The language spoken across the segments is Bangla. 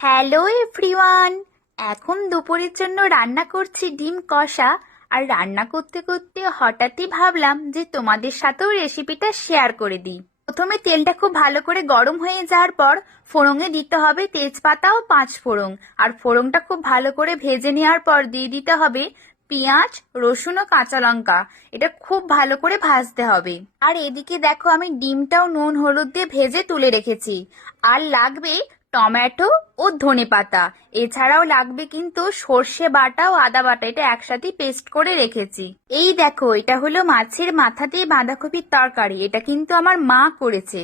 Hello everyone. এখন দুপুরের জন্য রান্না করছি ডিম কষা। আর রান্না করতে করতে হঠাৎই ভাবলাম যে তোমাদের সাথেও রেসিপিটা শেয়ার করে দিই। প্রথমে তেলটা খুব ভালো করে গরম হয়ে যাওয়ার পর ফোড়নে দিতে হবে তেজপাতা ও 5 ফোড়ন। আর ফোড়নটা খুব ভালো করে ভেজে নেওয়ার পর দিয়ে দিতে হবে পেঁয়াজ, রসুন ও কাঁচা লঙ্কা। এটা খুব ভালো করে ভাজতে হবে। আর এদিকে দেখো আমি ডিমটাও নুন হলুদ দিয়ে ভেজে তুলে রেখেছি। আর লাগবে টমেটো ও ধনেপাতা। এছাড়াও লাগবে কিন্তু সর্ষে বাটা ও আদা বাটা, এটা একসাথে পেস্ট করে রেখেছি। এই দেখো, এটা হলো মাছের মাথা দিয়ে বাঁধাকপির তরকারি। এটা কিন্তু আমার মা করেছে।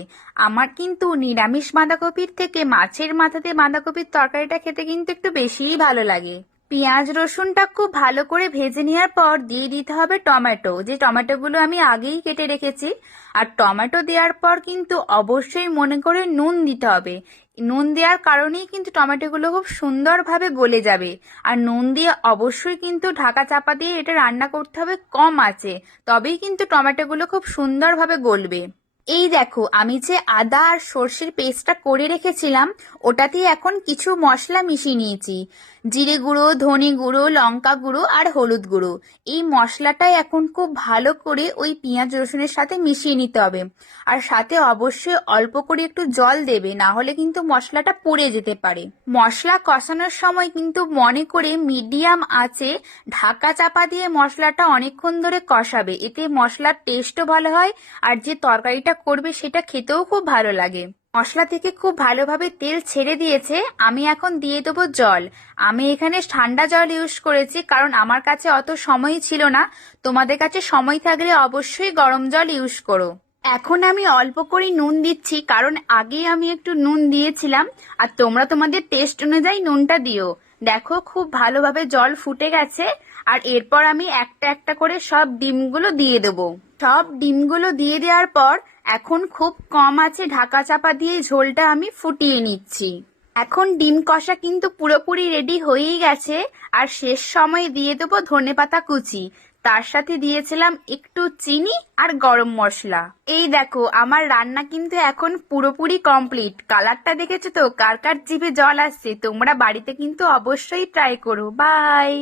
আমার কিন্তু নিরামিষ বাঁধাকপির থেকে মাছের মাথা দিয়ে বাঁধাকপির তরকারিটা খেতে কিন্তু একটু বেশিই ভালো লাগে। পেঁয়াজ রসুনটা খুব ভালো করে ভেজে নেওয়ার পর দিয়ে দিতে হবে টমেটো, যে টমেটোগুলো আমি আগেই কেটে রেখেছি। আর টমেটো দেওয়ার পর কিন্তু অবশ্যই মনে করে নুন দিতে হবে। নুন দেওয়ার কারণেই কিন্তু টমেটোগুলো খুব সুন্দরভাবে গলে যাবে। আর নুন দিয়ে অবশ্যই কিন্তু ঢাকা চাপা দিয়ে এটা রান্না করতে হবে কম আঁচে, তবেই কিন্তু টমেটোগুলো খুব সুন্দরভাবে গলবে। এই দেখো, আমি যে আদা আর সর্ষের পেস্টটা করে রেখেছিলাম ওটাতে এখন কিছু মশলা মিশিয়ে নিয়েছি। জিরে গুঁড়ো, ধনে গুঁড়ো, লঙ্কা গুঁড়ো আর হলুদ গুঁড়ো। এই মশলাটাই এখন খুব ভালো করে ওই পেঁয়াজ রসুনের সাথে মিশিয়ে নিতে হবে। আর সাথে অবশ্যই অল্প করে একটু জল দেবে, না হলে কিন্তু মশলাটা পুড়ে যেতে পারে। মশলা কষানোর সময় কিন্তু মনে করে মিডিয়াম আঁচে ঢাকা চাপা দিয়ে মশলাটা অনেকক্ষণ ধরে কষাবে। এতে মশলার টেস্টও ভালো হয়, আর যে তরকারিটা করবে সেটা খেতেও খুব ভালো লাগে। মশলা থেকে খুব ভালোভাবে তেল ছেড়ে দিয়েছে। আমি এখন দিয়ে দেবো জল। আমি এখানে ঠান্ডা জল ইউজ করেছি, কারণ আমার কাছে অত সময় ছিল না। তোমাদের কাছে সময় থাকলে অবশ্যই গরম জল ইউজ করো। এখন আমি অল্প করে নুন দিচ্ছি, কারণ আগেই আমি একটু নুন দিয়েছিলাম। আর তোমরা তোমাদের টেস্ট অনুযায়ী নুনটা দিও। দেখো, খুব ভালোভাবে জল ফুটে গেছে। আর এরপর আমি একটা একটা করে সব ডিমগুলো দিয়ে দেবো। সব ডিমগুলো দিয়ে দেওয়ার পর এখন খুব কম আছে ঢাকা চাপা দিয়ে ঝোলটা আমি ফুটিয়ে নিচ্ছি। এখন ডিম কষা কিন্তু পুরোপুরি রেডি হয়েই গেছে। আর শেষ সময় দিয়ে দেবো ধনেপাতা কুচি। তার সাথে দিয়েছিলাম একটু চিনি আর গরম মশলা। এই দেখো, আমার রান্না কিন্তু এখন পুরোপুরি কমপ্লিট। কালারটা দেখেছো তো, কার কার জিভে জল আসছে। তোমরা বাড়িতে কিন্তু অবশ্যই ট্রাই করো। বাই।